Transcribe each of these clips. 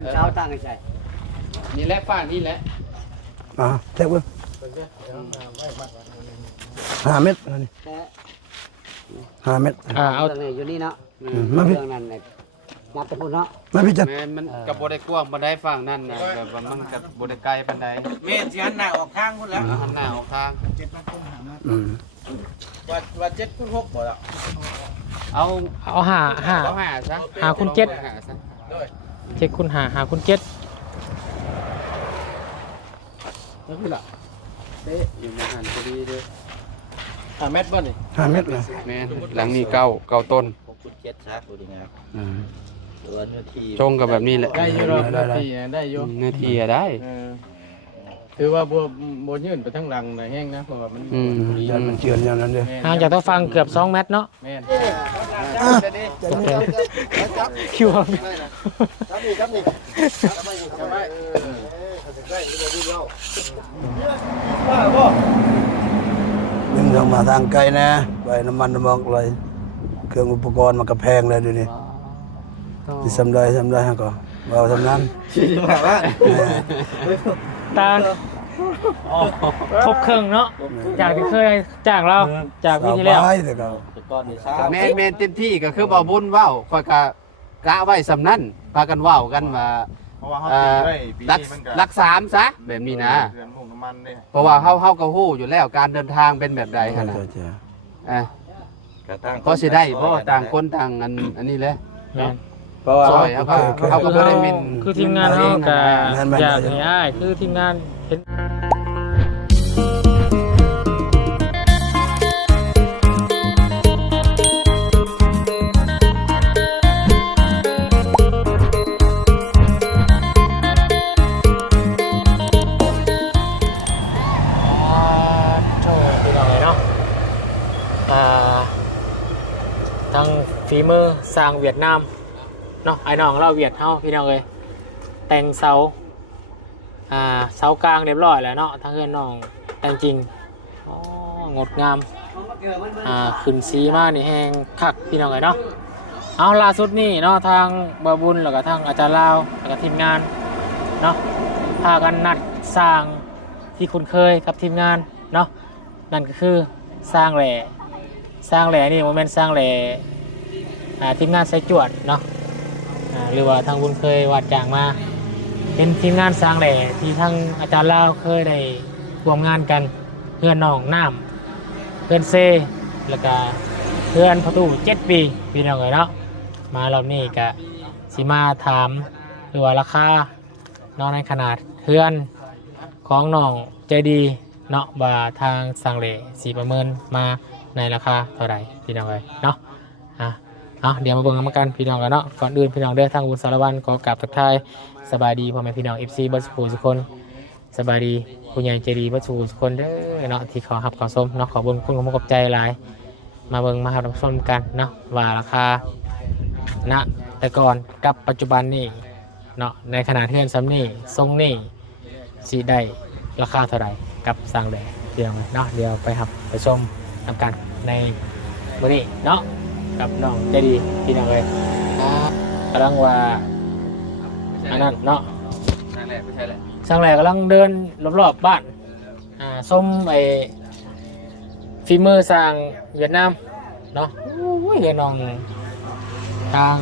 เช้าตั้งใจนี่แหละป้านี่แหละแท็กเบิ้ง5 เมตรนี่5 เมตรเอาอยู่นี่เนาะมาพี่นั่นน่ะนับไปพุ่นเนาะมาพี่จันมันกับบ่ได้กว้างบ่ได้ฟังนั่นน่ะแบบว่ามันกับบ่ได้ไกลปานใดแม่นสิหันหน้าออกทางพุ่นแล้วหันหน้าออกทางว่า7คูณ6บ่ล่ะเอา5ซะ5คูณ7 7คูณ5 5คูณ7นั่นคือล่ะเป๊ะอยู่ในหันพอดีเด้อ5 เมตรบ่นี่5 เมตรนะแม่นหลังนี้เก้าต้น6คูณ7ซะบ่ดีงามตัวเนื้อที่ชงกับแบบนี้แหละได้อยู่รอบนาทีได้อยู่เนื้อที่ได้ถือว่าบ่ยื่นไปทั้งหลังน่ะแห้งนะเพราะว่ามันยันมันเจือนอย่างนั้นเด้ห่างจากตัวฟังเกือบ2 เมตรเนาะแม่นคิวยังทางมาทางไกลนะไปน้ำมันน้ำมันเลยเครื่องอุปกรณ์มันก็แพงเลยดูนี่ที่ทำได้ฮะก็เอาทำนั้นตาครบเครื่องเนาะจากที่เคยจากเราจากวิธีแล้วแม่นเต็มที่ก็คือบ่บุญเว้าค่อยกะไว้สำนั้นพากันเว้ากันว่ารัก3ซะแบบนี้นะเพราะว่าเฮาก็ฮู้อยู่แล้วการเดินทางเป็นแบบใดหั่นน่ะก็สิได้เพราะต่างคนต่างอันนี้แหละเพราะว่าเขาก็บ่ได้มินคือทีมงานเฮาก็อยากให้อ้ายคือทีมงานเห็นทั้งฝีมือสร้างเวียดนามเนาะไอ้น้องเราเวียดเฮาพี่น้องเอ้ยแต่งเสากลางเรียบร้อยแล้วเนาะทั้งเพื่อนน้องแต่งจริงงดงามขึ้นสีมากนี่แหงคักพี่น้องเอ้ยเนาะเอาล่าสุดนี่เนาะทางบาบุญแล้วก็ทางอาจารย์ลาวแล้วก็ทีมงานเนาะพากันนัดสร้างที่คุ้นเคยกับทีมงานเนาะนั่นก็คือสร้างแหล่นี่โมเมนต์สร้างแหล่ทีมงานใส่จวดเนาะหรือว่าทางบุญเคยวาดจ้างมาเป็นทีมงานสร้างแหล่ที่ทางอาจารย์ลาวเคยได้ร่วมงานกันเพื่อนน้องน้ำเพื่อนเซแล้วก็เพื่อนประตู7 ปีพี่น้องเลยเนาะมารอบนี้ก็สิมาถามหรือว่าราคาน้องในขนาดเพื่อนของน้องใจดีเนาะว่าทางสร้างแหล่สีประเมินมาในราคาเท่าไหร่พี่น้องเลยเนาะเดี๋ยวมาเบิ่งกันพี่น้องกันเนาะก่อนอื่นพี่น้องเด้อทางบุญสารวัตรขอกราบทักทายสบายดีพ่อแม่พี่น้อง FC บัสปูทุกคนสบายดีผู้ใหญ่ใจดีบัสปูทุกคนเด้อเนาะที่ขอรับขอส้มเนาะขอบุญคุณขอบใจหลายมาเบิ่งมารับชมกันเนาะว่าราคาณแต่ก่อนกับปัจจุบันนี่เนาะในขณะเทือนซ้ำนี่ทรงนี่สิได้ราคาเท่าไหร่กับสร้างแหล่พี่น้องเนาะเดี๋ยวไปชมนำกันในวันนี้เนาะกับน้องใจดีพี่น้องเลยกำลังว่าอันนั้นเนาะสร้างแหล่กำลังเดินรอบๆบ้านส้มไอฝีมือสร้างเวียดนามเนาะเดี๋ยวน้องทาง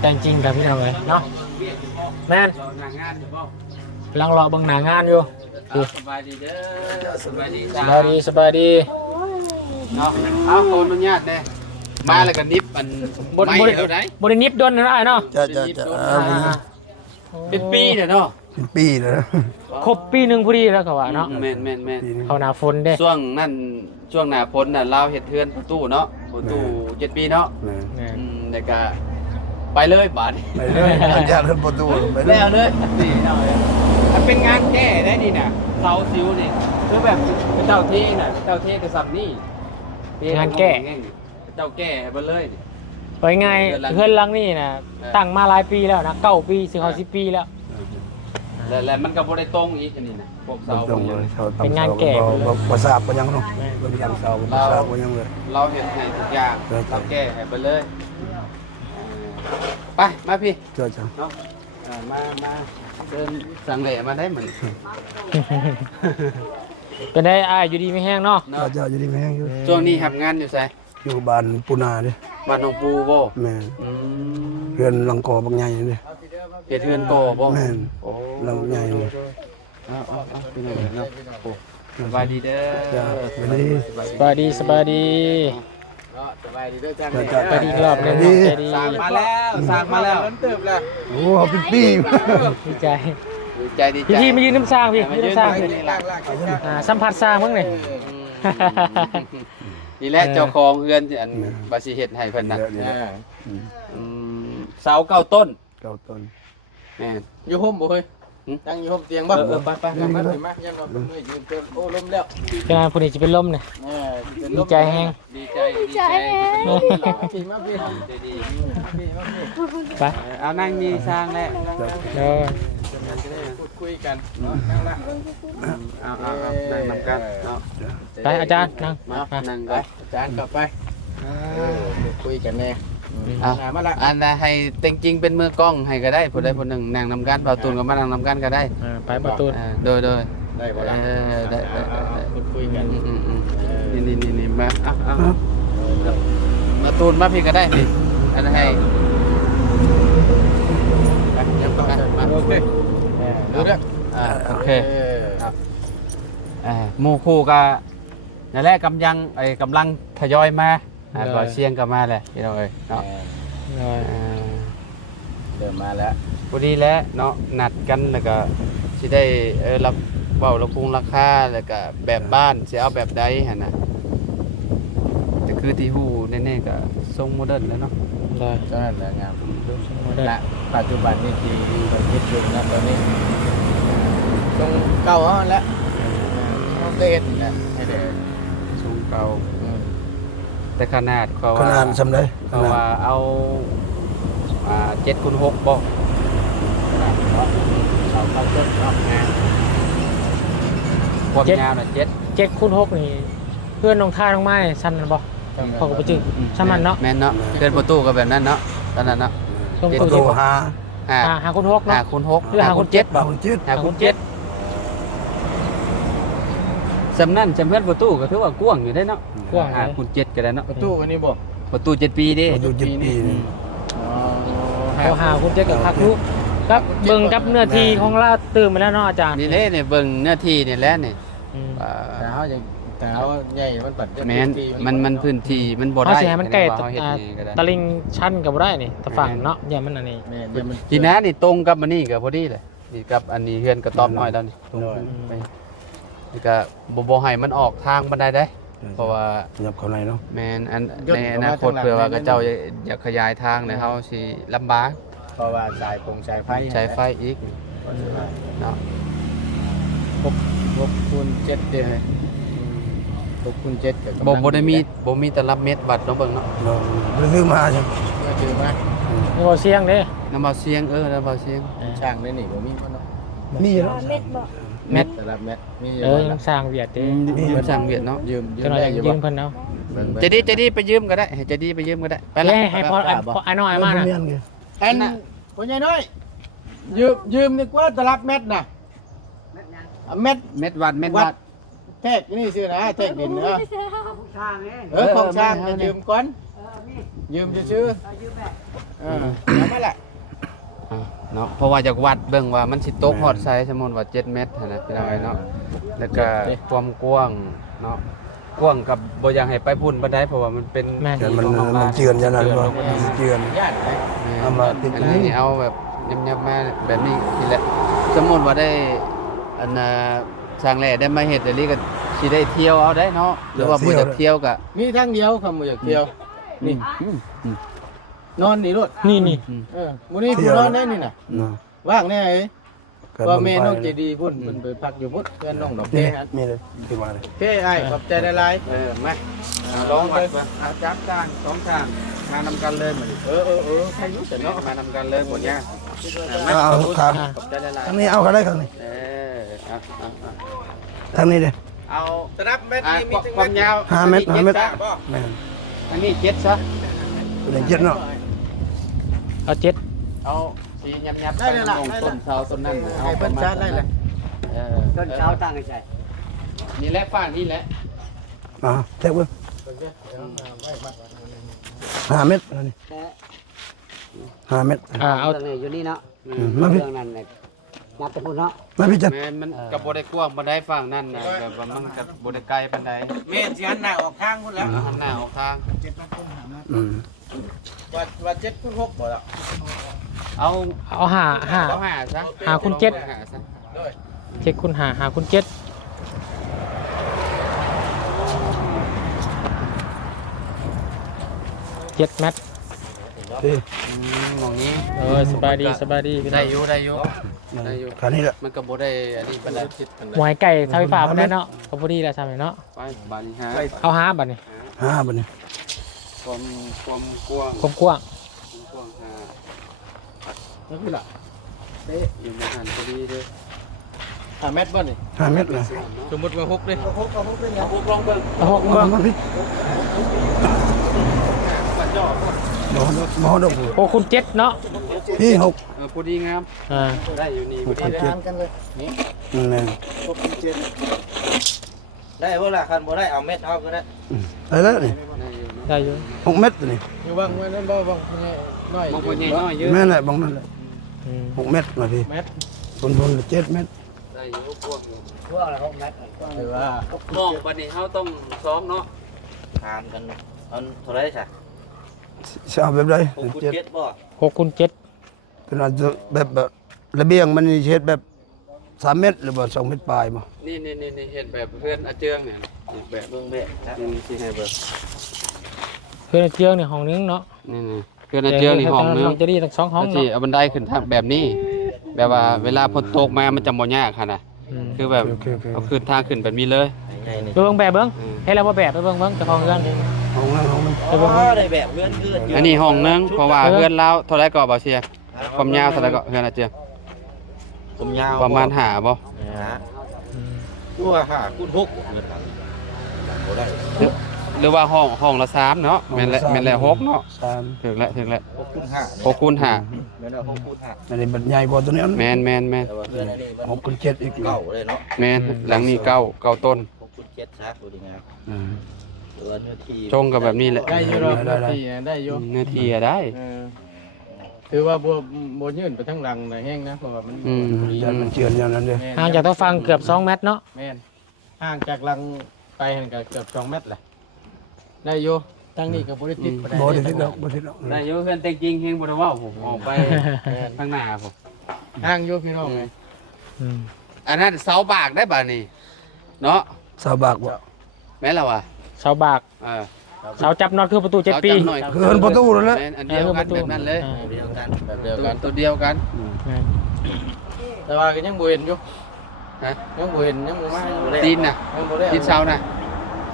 แต่งจริงกับพี่น้องเลยเนาะแม่นกำลังรอบังหน้างานอยู่สบายดีเด้อสบายดีเนาะเอาขออนุญาตเด้มาแล้วก็นิบบรินิบดนนะเนาะเป็นปีเนาะเป็นปีเลยครบปีหนึ่งพอดีแล้วก็ว่าเนาะแม่นเขาหนาฝนเด้ช่วงหน้าฝนน่ะเราเฮ็ดเทือนประตูเนาะประตู7 ปีเนาะแล้วก็ไปเลยบาดไปเลยอาจารย์เฮ็ดประตูไปแล้วเลยนี่เนาะมันเป็นงานแก้ได้นี่น่ะเสาซิวนี่คือแบบเจ้าที่น่ะเจ้าที่กระสับนี่งานแก้เจ้าแก่ไปเลยไปไงเพื่อนลังนี่นะตั้งมาหลายปีแล้วนะ9 ปีสิเขา10 ปีแล้วแล้วมันก็บ่ได้ตรงอีกอันนี้นะพวกเสาเป็นงานแก่ประสาทก็ยังเนาะเป็นงานเสาประสาทก็ยังเลยเราเห็นให้ทุกอย่างเราแก้ให้ไปเลยไปมาพี่เจ้าเนาะ มาเดินสั่งแหล่มาได้เหมือน เป็นได้อ้ายอยู่ดีไม่แห้งเนาะ เราจะอยู่ดีแม่งอยู่ ช่วงนี้ทำงานอยู่ไส อยู่บ้านปูนาเด้ บ้านหนองปูบ่ แม่น อืม เรือนหลังกอบางใหญ่เด้ เฮ็ดเฮือนก่อบ่ แม่น โอ้ หลังใหญ่เลย เอาพี่น้องเนาะโอ้สบายดีเด้อ จ้าสวัสดี สบายดีสบายดี สบายดีเด้อจัง จ้า สบายดีอีกรอบหนึงน้องใจดี สร้างมาแล้วสร้างมาแล้วเติบแล้ว โอ้เอาเป็นปี ดีใจ ดีใจดีใจ พี่มายืนน้ำสร้างพี่ยืนน้ำสร้างพี่ ลาก สัมผัสสร้างมั้งนี่ นี่แหละเจ้าของเฮือนที่อันบาสิเฮ็ดให้เพิ่นน่ะ เนี่ย เสา9ต้น เก้าต้น แม่น อยู่ห่มบ่เฮ้ยตั้งอยู่ห่มเตียงบ่ ไปไป มาถึงมายังเราเมื่อยยืนเติมโอ้ลมแล้ว ขนาดผู้นี้จะเป็นลมเนี่ย เป็น ดีใจแห้ง ดีใจดีใจ พี่มาพี่ ดี ไป เอานั่งมีสร้างแล้ว เด้อ พูดคุยกันนั่งละ เอานั่งนำกันเนาะ ไปอาจารย์นั่ง มานั่ง ไป ไป อาจารย์กลับไปคุยกันแน่ มาละอันน่ะให้เต็งจริงเป็นมือกล้องให้ก็ได้ผู้ใดผู้หนึ่งนั่งนำกันเบาตูนก็มานั่งนำกันก็ได้ ไปประตู โดย ได้บ่ล่ะ ได้ พูดคุยกัน นี่มามาตูนมาพี่ก็ได้นี่อันนั้นให้มา โอเคดูเด้อ โอเคหมู่คู่ก็นั่นแหละกำลังทยอยมาก่อนเสียงก็มาแหละพี่น้องเอ้ยเนาะ เดินมาแล้ว พอดีแล้วเนาะนัดกันแล้วก็สิได้รับเว้าระคุงราคาแล้วก็แบบบ้านสิเอาแบบใดหั่นน่ะแต่คือที่ฮู้แน่ๆก็ทรงโมเดิร์นแล้วเนาะ เลย ก็นั่นแหละงามณปัจจุบันนี่ที่ผมคิดอยู่นะตอนนี้ตรงเก่าแล้วเด็ดนะให้เด็ด ทรงเก่าแต่ขนาดเขา ขนาดสำได้ข เขา นาด ว่าเอา7x6บ่ เอาเข้าต้นรอบงาน ความยาวน่ะ7x6นี่เพื่อนน้องท่าน้องไม้สั้นนั่นบ่เขาก็ไปจึงสมันเนาะ แม่นเนาะเกินประตูก็แบบนั้นเนาะตอนนั้นเนาะ ต้อง ประ ตู้ ตู ที่ หา 5x6เนาะ 5x6 หรือ5x7 บางจิต 5x7สำนั่นจำเพื่อนประตูก็ถือว่ากว้างอยู่ได้เนาะ กว้าง 5x7ก็ได้เนาะ ประตูอันนี้บ่ ประตู7ปีเด้ ประตู7ปีนี่ เขา5x7กับคักลูกครับเบิ่งกับเนื้อที่ของเราตื่นมาแล้วเนาะอาจารย์ นี่แหละเนี่ยเบิ่งเนื้อที่นี่แหละนี่ แต่เขาจะแต่เขาใหญ่มันปัด แม่นมันพื้นที่มันบ่ เขา ได้ สิให้มันใกล้ เขาเฮ็ดนี่ก็ได้ ตะลิงชั้นก็บ่ได้นี่ตะฝั่งเนาะอย่ามันอันนี้ แม่เดี๋ยวมัน ทีนั้นนี่ตรงกับมันนี่ก็พอดีเลยนี่กับอันนี้เฮือนกระต๊อบน้อยแล้วนี่ตรงไปนี่ก็บ่ให้มันออกทางบันไดได้ เพราะว่า ยับเข้าในเนาะ แม่นอันในอนาคตเผื่อว่าเขาเจ้าอยากขยายทางเนี่ยเฮาสิลำบาก เพราะว่าสายพงสายไฟ ใช้ไฟอีกเนาะ 6x7เด้อ6x7กับ บ่มีแต่รับเม็ดวัดเนาะเบิ่งเนาะ เราไปซื้อมาใช่ไหม ก็คือมา นี่บ่เสียงเด้ น้ำเบาเสียงน้ำเบาเสียง ช่างได้นี่บ่มีบ่เนาะ มีแล้ว เม็ด แต่ละเม็ดมี ยังสร้างเวียดเด้ มันสั่งเวียดเนาะ ยืม จะหน่อยยืมเพิ่นเนาะ จะดีไปยืมก็ได้จะดีไปยืมก็ได้ไปละ ให้พอไอ้น้อยมานะ เมียนไง อันคนใหญ่น้อยยืมนี่กว่าตลับเม็ดน่ะเม็ด เม็ดวัด แทกนี่ซื่อนะแทกดินเนาะของช่างจะยืมก่อนยืมซื่อเอามาละ เนาะเพราะว่าจากวัดเบิ่งว่ามันสิตกฮอดไซส์สมมุติว่า7เมตรหั่นน่ะพี่น้องเนาะแล้วก็ความกว้างเนาะกว้างกับบ่อยากให้ไปพุ่นบ่ได้เพราะว่ามันเป็น เดี๋ยวมันเจือนยันนั้นว่าเจือน ญาติไหม เอามาติด อันนี้เอาแบบยับๆมาแบบนี้นี่แหละสมมุติว่าได้อันสร้างแหล่ได้มาเฮ็ดอันนี้ก็สิได้เที่ยวเอาได้เนาะหรือว่าบ่อยากเที่ยวก็ มีทางเดียวคำว่าอยากเที่ยวนี่นอนนี่รถ นี่ มื้อนี้ผู้นอนแน่นี่น่ะ เนาะ ว่างแน่เอ้ยว่าแม่น้องใจดีพุ่นมันไปพักอยู่พุ่นเพื่อนน้องดอก นี่ เต้ฮะ มีเลยขึ้นมาเลย โอเคไอ้ขอบใจหลาย มาลองเลยจับจาน2ทางมานำกันเลยมื้อนี้ ๆใครรู้แต่ เนาะ เนาะ มานำกันเลยหมดเนี่ย เอาทาง ขอบใจหลาย ทางนี้เอากันได้ทางนี้ ทางนี้เด้ เอา สนับเม็ดนี่มีถึง ความยาว 5 เมตร5 เมตรแม่น อันนี้7ซะ เป็นเจ็ดเนาะ เอา7 เอา สียับๆไปลงต้นเสาต้นนั่น ให้เพิ่นชาร์จได้เลย ต้นเช้าตั้งใจ นี่แหละฟ้านี่แหละ อ่าแท็กเบิ่ง5 เมตรนั่นนี่5 เมตร เอา ตั้งเนี่ยอยู่นี่เนาะ มาพี่ เรื่องนั้นเนี่ยนับแต่พูดเนาะ มาพี่จัน แม่นมันก็บ่ได้กว้างบ่ได้ฝั่งนั่นน่ะแบบว่ามันก็บ่ได้ไกลปานใด เมนสิหันหน้าออกข้างพุ่นแล้ว หันหน้าออกทาง อืม ว่า7คูณ6บ่ล่ะ เอา เอาหา เอาหาซะ หาคุณเจ็ด หาซะ เจ็ดคุณหาคุณเจ็ด7 เมตร เอ้ย หม่องนี้ สบายดีพี่น้ ได้ อง อยู่ได้อยู่ได้อยู่ คันนี้แหละ มันก็บ่ได้อันนี้ปานใด หมวยไก่เสาไฟฟ้าบ่ได้เนาะก็บ่ดีแล้วทำเนาะ ไปบาดนี้หา เอาหาบัดนี้ 5บัดนี้ ความกว้าง กว้าง กว้างหา นั่นคือล่ะ เป๊ะอยู่ในหันพอดีเด้อ 5 เมตรบ่นี่ 5 เมตรนะ สมมุติว่า6เด้6เอา6เป็นหยัง พวกลองเบิ่ง ๆเอาหกเบิ่ง มาพี่มาดอกบัว โอ้คุณเจ็ดเนาะ พี่6 พอดีงาม ได้อยู่นี่พอดี 6 เลย กันกันเลย นั่นแหละ ได้บ่ล่ะคันบ่ได้เอาเม็ดเอาก็ได้ ได้แล้วนี่ ได้อยู่ ได้อยู่ 6 เมตรนี่ อยู่บางมื้อนั้นบ่บางน้อย บางคนใหญ่น้อยเยอะ แม่นแหละบางนั่นแหละ อืม 6 เมตรมาพี่ เม็ด บน7 เมตร ได้อยู่พวกอยู่ พวกอะไรพวกแมท หรือว่าม องบัดนี้เฮาต้องซ้อมเนาะ ทานกันอันเท่าไหร่ซะ สิเอาแบบใด 6คูณ 7 7บ่ 6 คูณ 7 เป็นอาจจะแบบระเบียงมันนี่เฮ็ดแบบ3 เมตรหรือว่า2 เมตรปลายบ่ นี่เห็นแบบเพื่อนอาเจืองเนี่ยแบบ เบิ่งเบะนะ นี่สิให้เบิ่ง เพื่อนเจียงนี่ห้องนึงเนาะ นี่เพื่อนอาเจืองนี่ห้องนึง จะดีทั้งสองห้อง ที่ เนาะ เอาบันไดขึ้นทางแบบนี้ แบบว่าเวลาฝนตกมามันจะบ่ยากค่ะนะ อืม คือแบบเอาขึ้นทางขึ้นแบบนี้เลย ใหญ่ๆนี่ ไปเบิ่งแบบเบิ่งให้เราบ่แบบไปเบิ่งเจ้าของเรื่อง ห้องนั้นห้องนั้น ไปเบิ่ง ได้แบบเพื่อนเกิน อันนี้ห้องนึงเพราะว่าเพื่อนเราเท่าไรก็บ่เชียร์ความยาวเท่าไรก็เพื่อนอาเจือง ผมยาว ประมาณหาบ่ ฮะตัว5คูณ6เงินบ่ได้ หรือว่าห้องละ3เนาะแม่นแหละ6เนาะ 3 ถึงแล้ว6คูณ5 6คูณ5 แม่นว่า6คูณ5 อันนี้มันใหญ่กว่าตัวนี้ แม่น แต่ว่าเพื่อนอันนี้มัน 6 คูณ 7อีก เก่าเลยเนาะ แม่นหลังนี้เก้าต้น 6คูณ7ซะดูดีงาม อืม ตัวเนื้อที่ ชงกับแบบนี้แหละ ได้อยู่ ได้ เนื้อที่อะได้ ถือว่าบัวยื่นไปทั้งหลังเลยแห้งนะเพราะว่ามัน อืม ยันมันเจือนอย่างนั้นเด้อ ห่างจากตัวฟังเกือบ2 เมตรเนาะ แม่นห่างจากหลังไปหันก็เกือบ2 เมตรแหละได้อยู่ทั้งนี้กับบริติด บ่ได้ทิดดอกบ่ได้ทิดดอก ได้อยู่เพื่อนแต่จริงเฮงบ่ได้เว้าผมออกไปข้างหน้าผม ห่างอยู่พี่น้องไง อืม อันนั้นเสาบากได้บ่านี่เนาะ สาวบากบ่ แม่นแล้วว่ะ เสาบาก เออ เสาจับน็อตคือประตู7 ปี เสาจำหน่อย คืออันประตูนั่นแหละ แม่นอันเดียวกันแบบนั้นเลย เดียวกันแบบเดียวกัน ตัวเดียวกัน แต่ว่าก็ยังบ่เห็นอยู่ ฮะ ยังบ่เห็นยังบ่มา ตีนน่ะ ยังบ่ได้ ตีนเสาน่ะ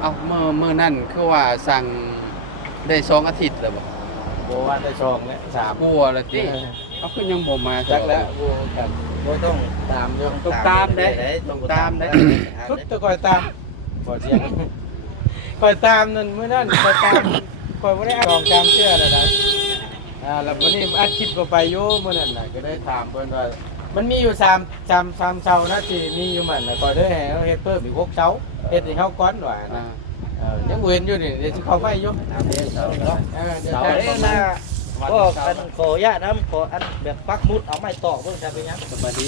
เอ้ามื้อนั่นคือว่าสั่งได้2อาทิตย์แล้วบ่ บ่ว่าได้ช่องแล้ว3 กลัวแล้วติเอาคือยังบ่มา จักแล้วบ่กันบ่ต้องตามอยู่ ต้องตามได้ ต้อง ตามได้ ทุกตะคอยตามบ่เสียงคอยตามนั่นมื้อนั้นคอยตามคอยบ่ได้ลองตามเชื่อแล้วแล้ววันนี้อัดคลิปก็ไปอยู่มื้อนั้นน่ะก็ได้ถามเพิ่นว่ามันมีอยู่3เสานะที่มีอยู่มันน่ะก็ได้ให้เฮ็ดเพิ่มอีก6เสาเฮ็ดให้เฮาก่อนว่านะยังบ่เห็นอยู่นี่เดี๋ยวสิเข้าไปอยู่เดี๋ยว เสาเอ้นะก็กันขอญาตน้ำขออันแบบปักมุดเอาไม้ตอกเบิ่งจะเป็นยัง สบายดี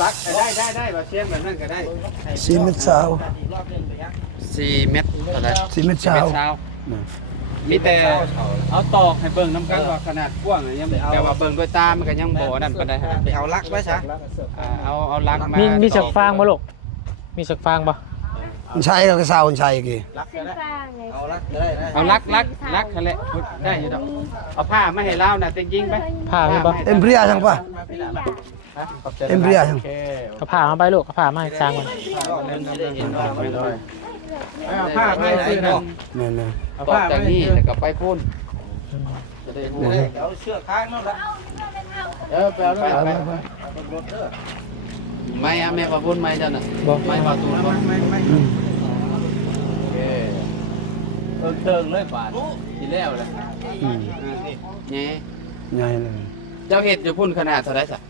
ตักได้บ่เสียงแบบนั้นก็ได้ 4 เมตรสาว อีกรอบหนึงเป็นยัง 4 เมตรเท่าไหร่ 4 เมตร 4 สา เมต ว รเช้ามีแต่เอาตอกให้เบิ่งน้ำกันว่าขนาดกว้างยังแต่ว่าเบิ่งด้วยตามันก็ยังบ่นั่นปานใด ไปเอาลักไว้ซะ เอาลักมา มี มี สักฟางบ่ลูกมีสักฟางบ่ มันใช้ก็สาวมันใช้กี่ ลักก็ได้เอาลักก็ได้นะ เอาลักนั่นแหละได้อยู่ดอกเอาผ้ามาให้เล่าน่ะแต่ยิงไป ผ้ามีบ่ เอ็มเปรียจังป่ะเอ็มเปรียจัง เอาผ้ามาไปลูกเอาผ้ามาให้สร้างมัน รอบหนึงจะได้เห็นว่าไม่ได้ เอาผ้าให้ซื้อนะ แม่น เอา ตอก ผ้า จาก ให้ นี้ Dạ. แล้วก็ไปพูนจะได้รู้ เอาเชือกค้างนั่นละ ไปเอาด้วย ไม่อะแม่ว่าพูนไม่เจ้าน่ะ บ่ ไม่ว่าตูนบ่ เติงเลยบาท สิแล้วแหละ อืม แหน่ ใหญ่เลย แ เจ้าเฮ็ดอยู่พุ่นขนาดเท่าไรสัก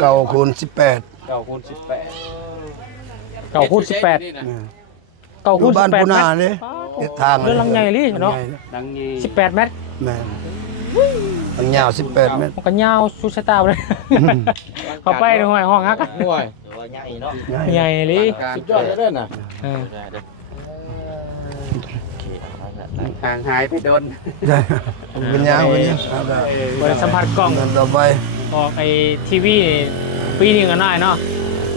เก่าคูณ18 9คูณ18 เก่าคูณ18 เก่า อ คู ยู่ ณ บ้าน 18 ปู เม นา ตร นี่เฮ็ดทาง เรื่องลังใหญ่เลยเนาะ ดังนี้ 18 เมตร แม่นทางยาว18เมตร มันก็ยาวสุดสายตาเลย เข้าไปในห้องฮักอะ ห่วย แต่ว่าใหญ่เนาะ ใหญ่เลย สุดยอดเลยเด้อน่ะ เออ ได้เด้อโอเคเอาละ ห่างหายไปโดน ได้เป็นยาวเป็นยาวเอาได้ บริสัมผัสกล้อง เงินต่อไป ออกไอ้ทีวีปีหนึงก็ได้เนาะ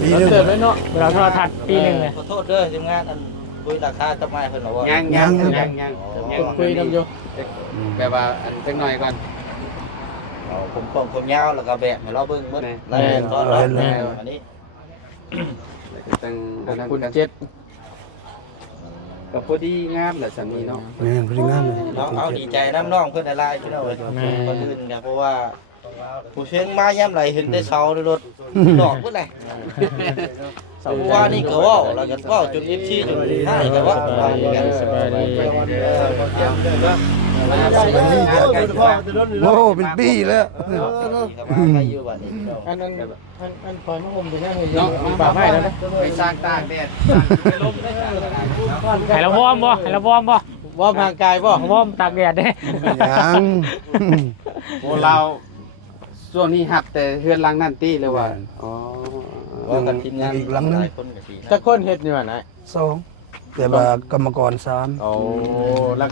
ปีหนึง เกิดไว้เนาะ เวลาโทรทัศน์ปีหนึงเลย ขอโทษเด้อทีมงานอันคุยราคากับไม้เพิ่นบอกว่า ยัง คุยนำอยู่ แบบว่าอันจังหน่อยก่อน เอาผมยาวแล้วก็แบกให้เราเบิ่งหมด แม่ แล้วก็เราอันนี้ ตั้ง คุณเจ็ด ก็พอดีงามแหละสามีเนาะ แม่นพอดีงามเลย น้องเอาดีใจน้ำน้องเพื่อนอะไรพี่น้องเลยคนอื่นครับเพราะว่าผู้เชียงมาย่ำไหลเห็นได้เสาในรถดอกเพื่อนไรเสาว่านี่ก็ว่าแล้วก็ว่าจุดยิบชี้จุดให้ก็ว่ากัน สบายดี โอ้โหเป็นปีแล้ว ใครอยู่บ้านนี้ อันคอยมาห่มอยู่นั่นให้ เนาะ ป่าไม้แล้วนะ ไปสร้างตากแดดลมได้ ให้เราวอร์มบ่ให้เราวอร์มบ่ ว่าทางกายบ่ วอร์มตากแดดเด้ ยัง โอ้เราช่วงนี้หับแต่เฮือนหลังนั่นตี้เลยว่าอ๋อ ว่ากันทีมงานหลายคนกับสี จักคนเฮ็ดนี่ว่าไหน สองแต่ว่ากรรมกร3 โอ้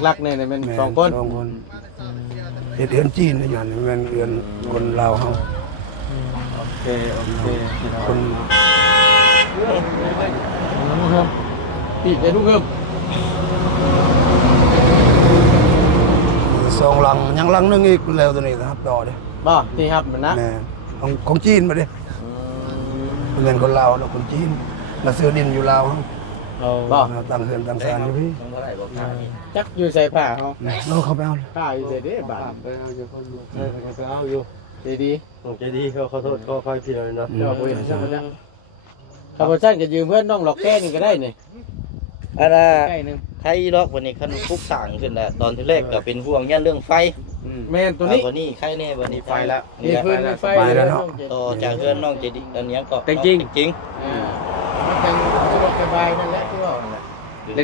ลักๆเนี่ยเป็น2คน 2คนเฮ็ดเอื้อนจีนนะอย่างนี้แม่นเอื้อนคนลาวเฮา โอเค คน ปีได้ทุกเพิ่ม สองหลังยังหลังนึงอีกแล้วตัวนี้นะครับต่อเด้ บ่ที่ครับมันนะ แม่ของจีนมาเด้เงินคนลาวแล้วคนจีนมาซื้อดินอยู่ลาวเฮา บ่ ตั้งเฮือนตั้งศาลอยู่พี่ เท่าไหร่บอกค่านี่ จักอยู่ใส่ผ้าเฮา เราเข้าไปเอาเลย ผ้าอยู่ใส่เด้บาท ไปเอาอยู่คน ไปเอาอยู่ดี ใจดีเขาขอโทษก็ค่อยพี่เลยเนาะ ๆเดี๋ยวบ่เห็นซั่นนะข้าพเจ้าจะยืมเพื่อนน้องหลอกแก้นี่ก็ได้นี่ อันน่ะ ใกล้นึง ใครล็อกวันนี้คันคุกสั่งขึ้นแล้วตอนที่แรกก็เป็นห่วงยันเรื่องไฟ แม่นตัวนี้ วันนี้ใครแน่วันนี้ไฟ ไปแล้ว มีพื้นมีไฟ ต่อจากเพื่อนน้องเจดีอันนี้ก็ จริง จริง มันจังสะดวกสบายนั่นแหละที่ว่านั่นแหละ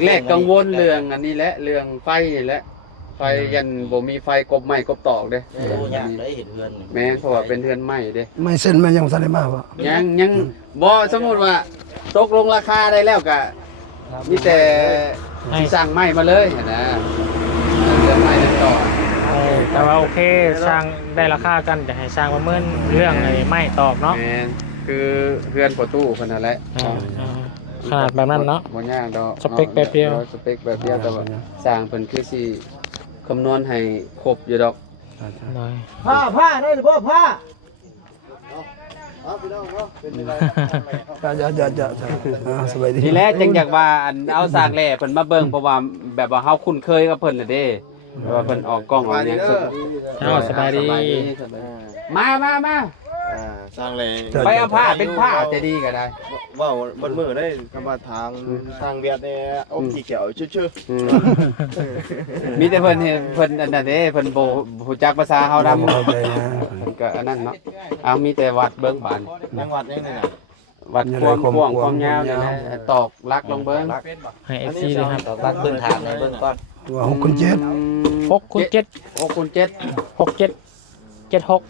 แรกๆกังวลเรื่องอันนี้แหละเรื่องไฟนี่แหละไฟยันบ่มีไฟกบไม้กบตอกเด้ โอ้ยากได้เห็นเพื่อน แม่นเพราะว่าเป็นเฮือนไม้เด้ ไม่เส้นมันยังทันได้มากวะ ยังบ่สมมุติว่าตกลงราคาได้แล้วก็มีแต่สิสั่งไม้มาเลยนะเรื่องไม้นั่นต่อ แต่ว่าโอเคสร้างได้ราคากันจะให้สร้างประเมินเรื่องไอ้ไม้ตอกเนาะ แม่นคือเฮือนประตูเพิ่นนั่นแหละ ขนาดแบบนั้นเนาะ บ่ยากดอก สเปคแบบเดียว สเปคแบบเดียวแต่ว่าสร้างเพิ่นคือสิคำนวณให้ครบอยู่ดอก หน่อย ผ้าได้หรือบ่ผ้า จะสบายดี ทีแรกจังอยากว่าอันเอาสร้างแหล่เพิ่นมาเบิ่งเพราะว่าแบบว่าเฮาคุ้นเคยกับเพิ่นน่ะเด้แต่ว่าเพิ่นออกกล้องออกหยังสุด สบายดี มา สร้างแรง ไปเอาผ้าเป็นผ้าจะดีก็ได้ ว่าบนมือได้คำว่าทางทางเวียดเนี่ยอมขี้เขียวชื่อ มีแต่เพิ่นเห็นเพิ่นอันนั้นเด้เพิ่นบ่ฮู้จักภาษาเฮาดำ เข้าใจนะ เพิ่นก็อันนั้นเนาะเอามีแต่วัดเบิ่งบาน จังหวัดนี้เนี่ย วัดความกว้างความยาวนี่นะตอกลักลงเบิ่ง ให้ FC เลยครับ ต่อรักพื้นฐานในเบื้องต้น ว่า6คน7 6คูณ7 6คูณ7 6 7 7 6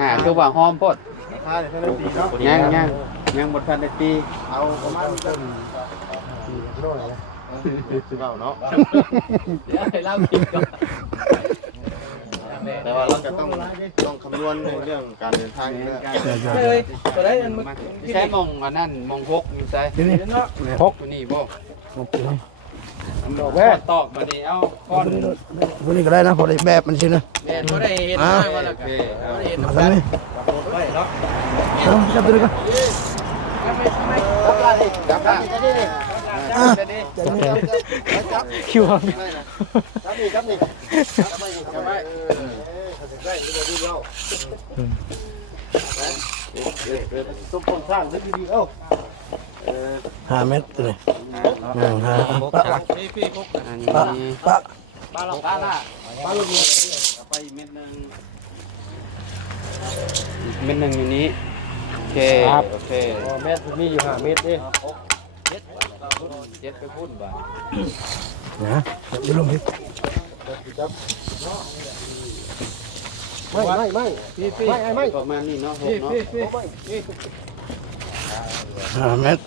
หาคือว่าหอมโพด ถ้าเท่านั้นดีเนาะ ยังบ่ทันได้ตี เอาประมาณต้นสิบเอาเนาะ เดี๋ยวให้เล่ากินก่อน แต่ว่าเรา จะต้องคำนวณในเรื่องการเดินทางเนี่ย เฮ้ยตัวไหนอันมึง ใช้มองอันนั้นมอง6อยู่ใส่ นี่นี่ เนาะ ตัวนี้บ่ ดอกแว่ ตอกบัดนี้เอาก้อน วันนี้ก็ได้นะพอได้แบบมันสินะ แม่นบ่ได้เห็นได้ว่าละโอเคเอา มาทางนี้ ไว้เนาะ เอาจับตัวนี้ก่อน จับได้ คิวครับ จับนี่ จับไว้ สมบูรณ์สร้างได้ดีเอ้า 5 เมตรตัวนี้5 อัน ปะ นี้ ปะ ปลาละปลาละปลาลูกไปเม็ดนึง อีกเม็ดหนึงอยู่นี้โอเคโอเค เม็ดมีอยู่5เม็ดเด้ เจ็ดไปพุ่นบ่ นะดูลงพี่ ไม่ พี่ประมาณนี้เนาะ6เนาะ 5 เมตร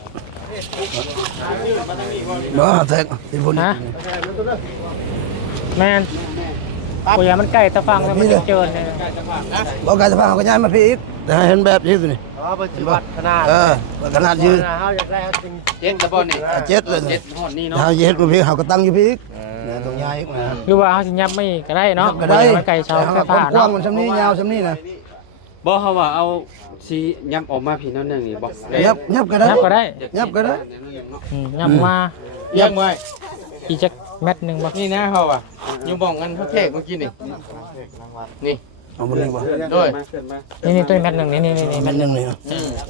บ่แทงที่พุ่น ฮะแม่นโอ้ยมันใกล้ตะฟังแล้วมันจะเจอเนี่ย บ่ไกลสะพานเขาก็ย้ายมาพี่อีกแต่ให้เห็นแบบนี้สินี่ อ๋อเพิ่นสิวัดขนาด ขนาดยืน เฮาอยากได้เฮาจริง เจ็ดตะบอนนี่ เจ็ดเลย เจ็ดฮอดนี่เนาะ เฮาเฮ็ดมาพี่เขาก็ตั้งอยู่พี่อีกนะตรงย้ายอีกนะ หรือว่าเขาสิยับไม่ก็ได้เนาะ ก็ได้ มันไกลเสาไฟ ก ฟ้า ว้าง เนาะ มันซำนี้ยาวซำนี้นะ บ่เขาว่าเอาสียับออกมาพี่น้องนึงนี่บ่ ยับก็ได้ ยับก็ได้ ยับก็ได้ ยับมา ยังไว้ อีกจักเม็ดหนึงบ่ นี่นะเฮาอ่ะอยู่บ้องกันเขาแขกเมื่อกี้นี่นี่ เอาบ่นึงบ่ ด้วย นี่ตัวเม็ดหนึงนี่เม็ดหนึง นี่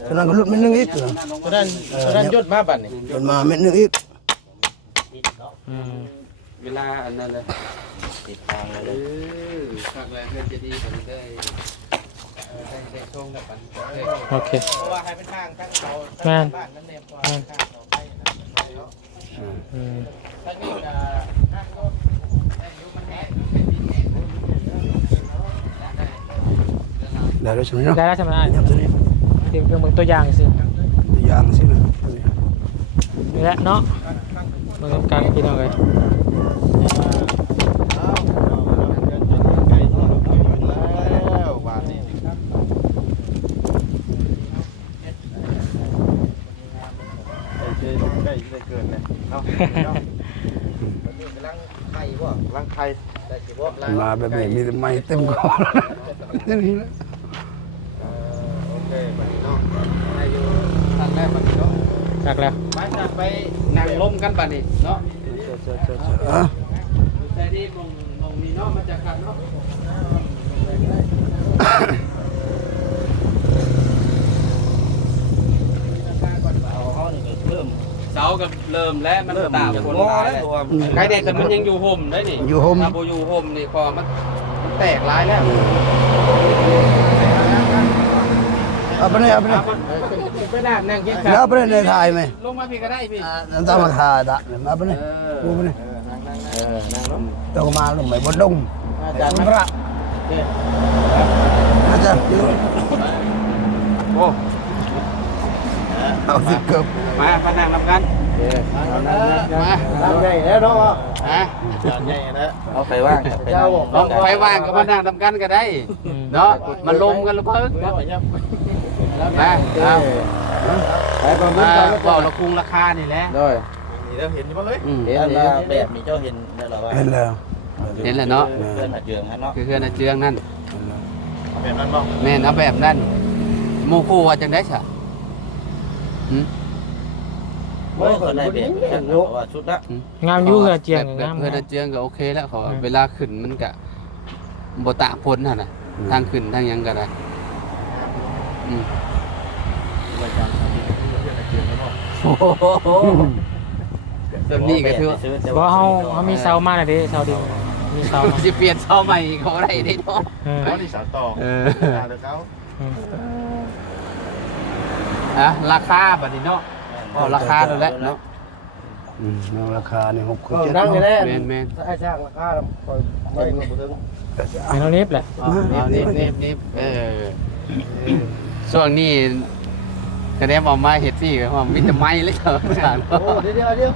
ฉะนั้นก็ลุดเม็ดนึงอีก ตัวนั้นยศมาบัดนี่ มันมาเม็ดนึงอีก เวลาอันนั้นเลยติดทางเลยข้างแรงเพื่อนจะดีกันได้ได้ช่วงแบบนั้น โอเค เพราะว่าให้เป็นทางทั้งเขา แม่น บ้านนั้นแนบกว่าทางเขาไปนะ อืม ทั้งนี้ก็นั่งรถได้อยู่มันแห้ง ได้แล้วใช่มั้ยเนาะ ได้แล้วใช่ไหมได้ ยับตัวนี้ เดี๋ยวเบิ่งตัวอย่างสิ ตัวอย่างสินะ นี่แหละเนาะเบิ่งกันพี่น้องเอ้ย แล้วบาทนี้ได้เกินเลยเนาะลังไข่ มาแบบนี้มีแต่ไม้เต็มคอนี่แหละ โอเคบัดนี้เนาะ ได้อยู่ทางแรกบัดนี้เนาะ จักแล้ว ไปจ้ะไปนั่งล้มกันบัดนี้เนาะ อ่ะ แต่ที่มองนี่เนาะมาจากกันเนาะเสากับเริ่มแล้วมันตามคนร้ายแล้วใครเด็กกันมันยังอยู่ห่มได้นี่ อยู่ห่ม ถ้าบ่อยู่ห่มนี่พอมันแตกร้ายแล้ว เอาไปเลยเอาไปเลย ไปนั่งนั่งกิน แล้วเอาไปเลยในถ่ายไหม ลงมาพี่ก็ได้พี่ น้ำตามาถ่ายดะมาไปเลยกูไปเลยต้องมาลงไปบนดงคุณพระอาจารย์ โอ้ เอาสิเกือบ มานั่งนำกันมา ทำใหญ่แล้วเนาะ ฮะ ใหญ่แล้ว เอาไปว่าง เจ้าบอก ลองไปว่างก็มานั่งนำกันก็ได้เนาะมันลมกันหรือเปล่ามาเอา ไปประมา มา ณ เป่าละคุงราคานี่แหละ ด้วย นี่เราเห็นบ่เลย เห็นว่าแบบมีเจ้าเห็นได้หรอว่า เห็นแล้ว เห็นแล้วเนาะ เพื่อนหัดเยืองฮะเนาะ คือเพื่อนอาเจืองนั่น แบบนั้นบ่ แม่นเอาแบบนั้นโมคูว่าจังได้ซะ โอ้ยคนได้แบบกันว่าชุดละ งามอยู่เหือเจียง แบบ งาม เพื่อนอาเจืองก็โอเคแล้วเขาว่าเวลาขึ้นมันก็บ่ตะพ้นหั่นน่ะทางขึ้นทางหยังก็ได้โอ้โหแบบนี้ก็ถือว่า บ่เฮามีเสามาแล้วเด้เสาดินมีเสามา สิเปลี่ยนเสาใหม่เขาได้เด้เนาะ เขาที่สานต่อเดี๋ยวเขา ราคาบัดนี้เนาะก็ราคาแล้วแหละเนาะ ราคาเนี่ย6 ก็ 7 นั่งนี่แหละ แม่น ไอ้ช่างราคาไม่ถึง ให้เรานิบแหละ เอานี่ช่วงนี้กระเด็นออกมาเห็ดพี่ว่ามีแต่ไม้เลยเถอะสาร โอ้เดี๋ยว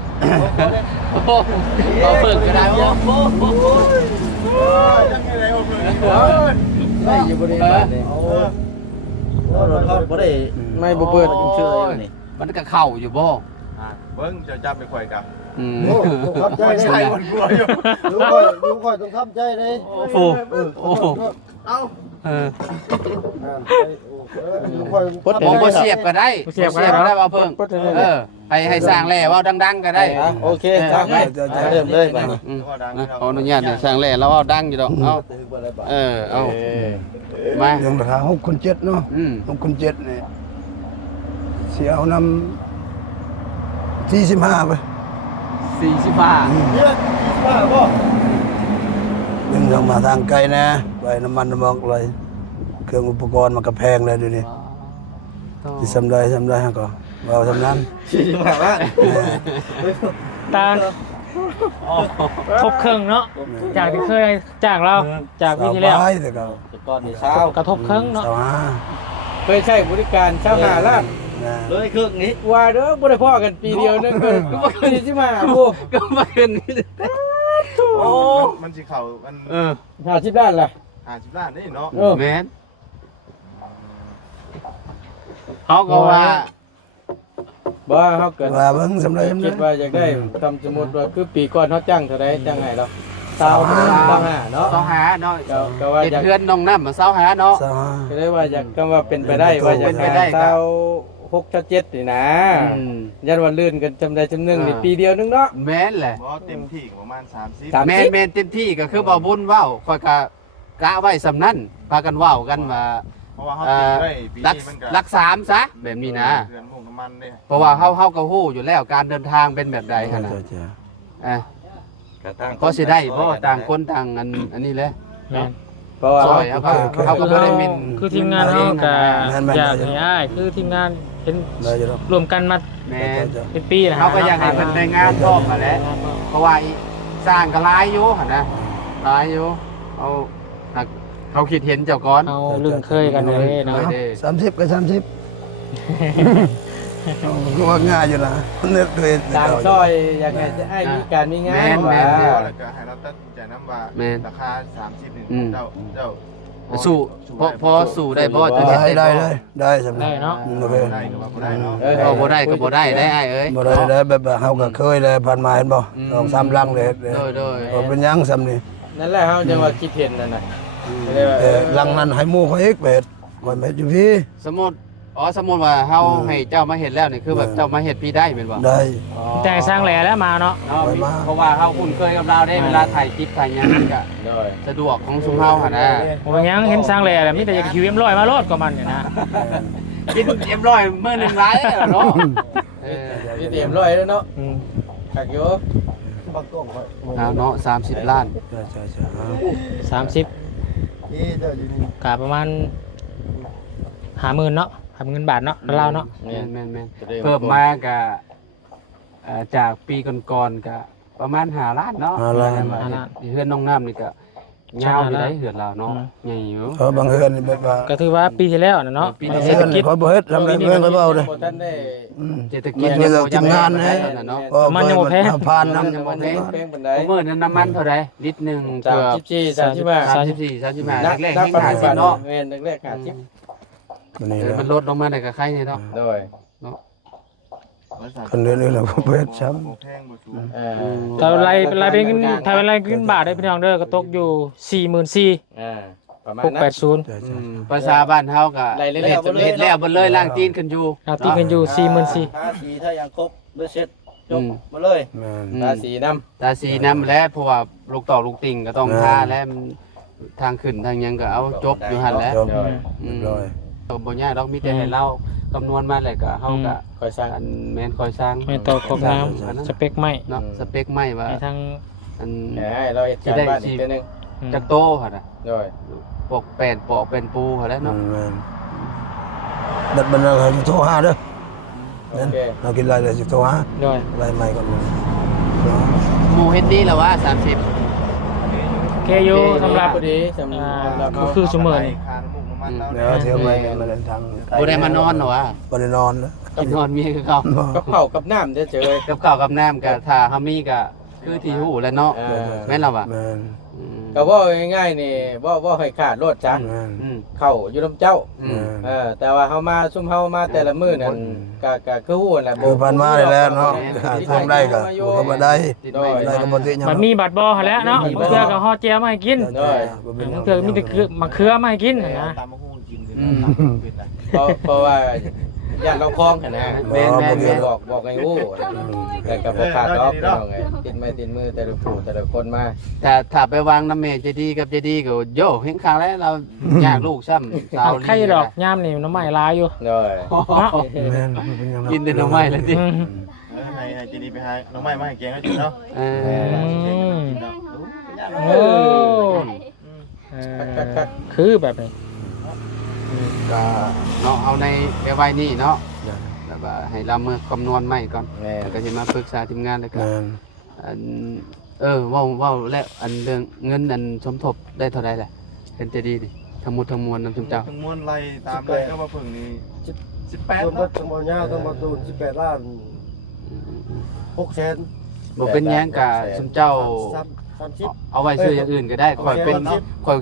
โอ้โหเอาเพิ่งก็ได้โอ้โห จังไงเลยโอ้โห ได้อยู่บริเวณนี้โอ้รถเขาบ่ได้ ไม่บ่เปิด เชื่อนี่ มันก็เข้าอยู่บ่ เบิ้งจะจับไปข่อยกับ โอ้ทำใจเลย ใช่คนกลัวอยู่ รู้ก่อนต้องทำใจเลย โอ้โห เอ้า ผมก็เสียบก็ได้ได้เอาเพิ่งให้สร้างแหล่ว่าดังๆก็ได้ โอเคจ้างไปเริ่มเลยบัดนี้ ขออนุญาตสร้างแหล่แล้วเอาดังอยู่ดอกเอาเอามา เรื่องราคา6 คน 7เนาะ6 คน 7นี่เสียเอานำ45ไป 40 บาท ดึงเข้ามาทางไกลนะไปน้ำมันน้ำมันเลย เครื่องอุปกรณ์มันก็แพงเลยเดี๋ยวนี้ที่สำได้ฮะก็เบาสำนั้น 45 ล้าน ตาทบเครื่องเนาะจากที่เคยจ้างเราจากปีที่แล้ว สาวไปแต่ก็ แต่ก่อนนี่เช้าก ระทบเครื่องเนาะ สาวหา เคยใช้บริการเช่าหาล้าน นะ เลยเครื่องนี้ ว่าเด้อบ่ได้พ่อกันปีเดียวนึงก็บ่เคยสิมาโอ้ ก็มาขึ้นนี่โอ้ มันสิเข้ามัน 50ล้านล่ะ 50ล้านนี่เนาะ แม่นเขาก็ว่า บ่เฮาเกิด ว่าเบิ่งสำได้ คิดว่าอยากได้ทำสมมุติว่าคือปีก่อนเฮาจ้างเท่าใดจ้างให้เรา25เนาะ เสาหาเนาะ ก็ว่า เฮ็ด อยาก เพื่อนน้องน้ำมาเสาหาเนาะ สาวหา ก็ได้ว่าอยากก็ว่าเป็นไปได้ว่าอยาก เป็นไปได้ครับ 6 7นี่นะ อืม ยันวันลื่นกันจำได้จำหนึงนี่ปีเดียวนึงเนาะ แม่นแหละ บ่เต็มที่ก็ประมาณ แม่นแม่นเต็มที่ก็คือบ่บุญเว้าค่อยก็กะไว้สำนั้นพากันเว้ากันว่า 30เพราะว่าเฮาติดได้ปี รัก นี้มันก็ รักสามซะแบบนี้นะ เดือนมุงน้ำมันเด้ เพราะว่าเฮาก็ฮู้อยู่แล้วการเดินทางเป็นแบบใดหั่นน่ะ จ้ะ อ่ะ ก็ต่าง ก็สิได้เพราะว่าต่างคนต่างอันนี้แหละ แม่น เพราะว่า ซอยเขาก็บ่ได้มิน คือทีมงานเราก็อยากให้อ้ายคือทีมงานเป็น ได้อยู่แล้ว รวมกันมา แม่น เป็นปีนะ เขาก็อยากให้เพิ่นได้งานพร้อมมาแหล้วเพราะว่าอีสร้างก็หลายอยู่หั่นนะหลายอยู่เอาหากเขาคิดเห็นเจ้าก่อน เอาเรื่องเคยกันเลยเนาะ 30ก็30ก็ว่าง่ายอยู่นะเนื้อตัวเอง ตามซอยอยากให้จะให้มีการมีงาน แม่น แล้วก็ให้เราตัดสินใจนำว่าราคา30นี่เจ้า สู้พอสู้ได้บ่จะเฮ็ด ได้ ได้ ได้สำ ได้เนาะ โอเค ได้ก็ว่าบ่ได้เนาะ บ่บ่ได้ก็บ่ได้ได้อ้ายเอ้ย บ่ได้ได้แบบเฮาก็เคยเลยผ่านมาเห็นบ่2-3ลังเลย โดย บ่เป็นหยังซ้ำนี่ นั่นแหละเขาจะว่าคิดเห็นนั่นน่ะไม่ได้ว่า ลังนั้นให้หมู่เขาอีกเบ็ดก่อนเม็ดอยู่พี่ สมมุติสมมุติว่าเฮาให้เจ้ามาเฮ็ดแล้วนี่คือแบบเจ้ามาเฮ็ดพี่ได้แม่นบ่ ได้ แต่สร้างแหล่แล้วมาเนาะ เนาะเพราะว่าเฮาคุ้นเคยกับเราได้เวลาถ่ายคลิปถ่ายหยังมันก็ โดย สะดวกของซุมเฮาหั่นนะ โอ้ยยังเห็นสร้างแหล่แล้วมีแต่อยากคิวM100มาโลดก็มันเนี่ยนะ กินเอ็มร้อยมื้อนึงหลายแล้วเนาะ พี่เตรียมร้อยแล้วเนาะ อืม ขักอยู่ เอาเนาะ30 ล้าน ใช่ 30กะประมาณ50,000เนาะ50,000 บาทเนาะลาวเนาะ แม่นเพิ่มมาก็จากปีก่อนๆก็ประมาณ5ล้านเนาะเฮือนน้องน้ำนี่ก็ยาวอยู่ได้เฮือนเราเนาะใหญ่อยู่ บางเฮือนแบบว่า ก็ถือว่าปีที่แล้วน่ะเนาะ ปีที่ เศรษฐกิจ เขาบ่เฮ็ดทำได้เงินเขาบ่เอาเด้อ บ่ทันได้ เศรษฐกิจ มันจะทำงาน นะ นะ เนาะ มันยังบ่แพง ผ่านน้ำ แพงปานใด มื้อนั้นน้ำมันเท่าใดลิตรนึงเกือบ 34 34 35แรกๆ นับ นี่ ปัจจุบัน 50เนาะ แม่นแรกๆ50 นี่แหละ มันลดลงมาได้ก็ใครนี่เนาะ โดย คนเรื่อยๆเราก็บ่เฮ็ดซ้ำ บ่แพงบ่สูง ถ้าไรเป็นเงินถ้าเป็นไรเงินบาทได้พี่น้องเด้อก็ตกอยู่ 44,000 ประมาณนั้น 680 ภาษาบ้านเฮาก็ ไล่เรื่อยๆ เฮ็ดแล้วบ่เลยล้างตีนขึ้นอยู่ เราตีกันอยู่ 44,000 ภาษีถ้ายังครบด้วยเสร็จจบ อืม มาเลย แม่น ภาษีนำ ตาสีน้ำแล้วเพราะว่าลูกต่อลูกติ่งก็ต้องท่าแล้วมันทางขึ้นทางหยังก็เอาจบอยู่หั่นแหล้ว จบเรียบร้อย บ่ยากดอกมีแต่ให้เราคำนวณมาแล้วก็เฮาก็ คอยสร้าง อันแม่นคอยสร้าง ไม่ต่อครบน้ำสเปคไม่ เนาะสเปคใหม่ว่า ในทาง อัน ให้เราเฮ็ดการบ้านอีกเทื่อนึง จักโตหั่นน่ะ โดย ปอกแปดปอกเป็นปูหั่นแหล้วเนาะ แม่นดัดบันเราจะโทรหาเด้อ โอเค เรากินอะไรเลยจะโทรหา ด้วย อะไรใหม่ก่อน หมู่เฮ็ดดีแล้วว่า30 เคยูสำหรับ พอดีสำหรับ ก็คือเสมอ ค่าน้ำมูกน้ำมันเรา เดี๋ยวเที่ยวไปมาเดินทาง บ่ได้มานอนหรอวะ บ่ได้นอนแล้ว กินนอนมีคือเขา กับข้าวกับน้ำเฉย กับข้าวกับน้ำก็ถ้าเฮามีก็คือที่ฮู้แหล้วเนาะแม่นแล้วว่ะ แม่น ก็ว่าง่ายๆนี่ว่าให้ขาดรถจ้ะ แม่น เข้าอยู่ลำเจ้า อืม แต่ว่าเฮามาซุ่มเฮามาแต่ละมื้อนั่นก็คือฮู้นั่นแหละ คือผ่านมาได้แล้วเนาะทำได้ก็ก็บ่ได้ ติดไว้ ได้ก็บ่ติหยัง บัดมีบัตรบอแล้วเนาะบางเทื่อก็ห่อเจียวมาให้กิน บางเทื่อมีแต่คือมะเขือมาให้กินนะ ตามมาคู่กินกัน เพราะว่าญาติเราคล้องนะ แม่น บอกไงฮู้แต่ก็บ่ขาดดอกพี่น้องไงติดไม้ติดมือแต่ละผู้แต่ละคนมา แต่ถ้าไปวางน้ำเมเจดีกับเจดีก็โย่เห็นครั้งแล้วเราอยากลูกซ้ำสาว ไข่ดอกย่ามนี่น้ำใหม่ลายอยู่ เลย เนาะ แม่นเป็นหยัง กินแต่น้ำไม้แล้วดิ อืม ให้จีดีไปให้น้องไม้มาให้แกงให้กินเนาะ เออ โอ้คือแบบนี้ ก็ เนาะเอาในไว้นี่เนาะแล้วก็ให้เรามาคำนวณใหม่ก่อน แม่ แล้วก็สิมาปรึกษาทีมงานแล้วก็ แม่น อันเว้าแล้วอันเรื่องเงินอันสมทบได้เท่าไหร่แหละเป็นจะดีดิทั้งหมดทั้งมวลนำจุมเจ้า ทั้งมวลไล่ตามไล่ก็มาเพิ่งนี่18 ทั้งหม เนาะ ดทั้งหมดยาวทั้งหมดตูน18 ล้าน6 แสน บ่เป็นหยังกะจุมเจ้า 30 เอาไว้ซื้ออย่างอื่นก็ได้ข่อย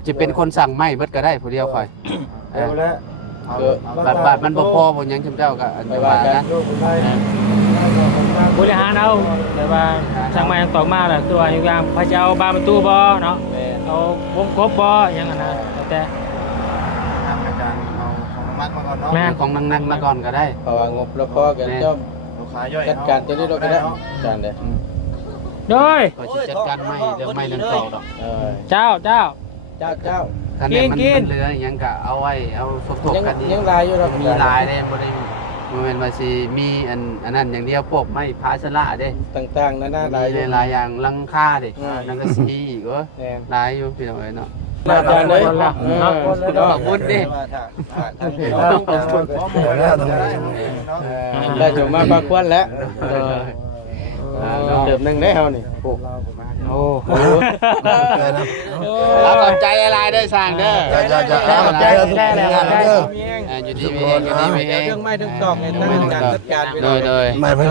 จะเป็นคนสั่งไม้เบิดก็ได้ผู้เดียวข่อย เอาแล้ว บาทมันบ่พอบ่หยังจุมเจ้าก็อันจะว่านะ โลกคนไทย บริหารเอาแต่ว่าช่างไม้ต่อมาแหละคือว่าอยู่อย่างพระเจ้าบานประตูบ่เนาะ แม่ เอาวงกบบ่อย่างนั้นนะแต่ ทางอาจารย์เอาของมัดมาก่อนเนาะ แม่ ของนังๆมาก่อนก็ได้ เพราะว่างบแล้วพอกันเจ้า ลูกค้าย่อย จัดการตัวนี้เราก็ได้อาจารย์เด้อ โดย ข่อยสิจัดการไม้เรื่องไม้นั่นต่อดอก เจ้า เจ้า คันนี้มัน กิน เหลือหยังก็เอาไว้เอาสมทบ ยัง กันนี่ ยังลายอยู่ครับ มีหลายเด้บ่ได้บ่แม่นว่าสิมีอันนั้นอย่างเดียวพวกไม้พาสละเด้ ต่างๆนานาหลายอยู่ มีหลายอย่างลังค่าเด้ อืม นังกะสีอีกเว้ย แม่น หลายอยู่พี่น้องเอ้ยเนาะ อาจารย์เด้อ คนละ เนาะ ขอบคุณดิ ได้จบมาบางคนแล้ว เนาะ เติมหนึงได้เฮานี่โอ้ โอ้โห เอาขอบใจหลายๆเด้อสร้างเด้อ จะเอาใจเราทุกงานเด้อ อยู่ดีมีเองอยู่ดีมีเอง เรื่องไม้ทั้งตอกเนี่ยตั้งการจัดการไป โดย ไม่เพิ่น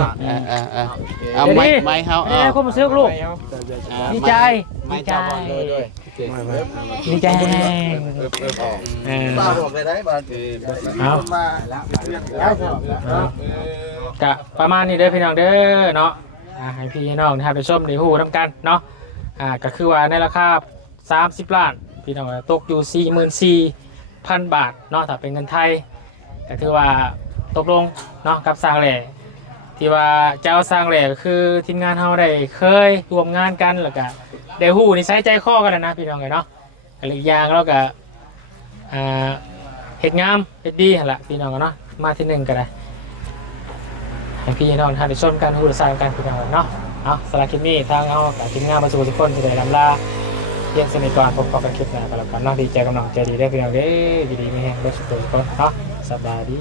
เอาไม้เฮา นี่คนมาซื้อลูก ดีใจ ไม้เจ้าบ่ โดย ไม่เพิ่น ดีใจเออ ป้าบอกเลยได้บ้านคือ เอา มาแล้ว กะประมาณนี้เด้อพี่น้องเด้อเนาะให้พี่น้องนะครับไปชมในหูทำกันเนาะก็คือว่าในราคา30 ล้านพี่น้องตกอยู่ 44,000 บาทเนาะถ้าเป็นเงินไทยก็ถือว่าตกลงเนาะกับสร้างแหล่ที่ว่าเจ้าสร้างแหล่ก็คือทีมงานเฮาได้เคยร่วมงานกันแล้วก็ได้หูนิสัยใจคอกันแล้วนะพี่น้องเนาะอีกอย่างเราก็เฮ็ดงามเฮ็ดดีหั่นล่ะพี่น้องเนาะมาที่หนึ่งก็ได้ให้พี่น้องท่านได้ชมกันฮู้ได้ทราบกันพี่น้องเนาะเอาสำหรับคลิปนี้ทางเอากับทีมงานมาสู่ทุกคนจะได้ลำลาเพียงสนิทก่อนพบกันคลิปหน้ากันแล้วกันเนาะดีใจกำลังใจดีได้พี่น้องเด้อดีๆไม่แห้งเด้อสุดทุกคนเนาะสบายดี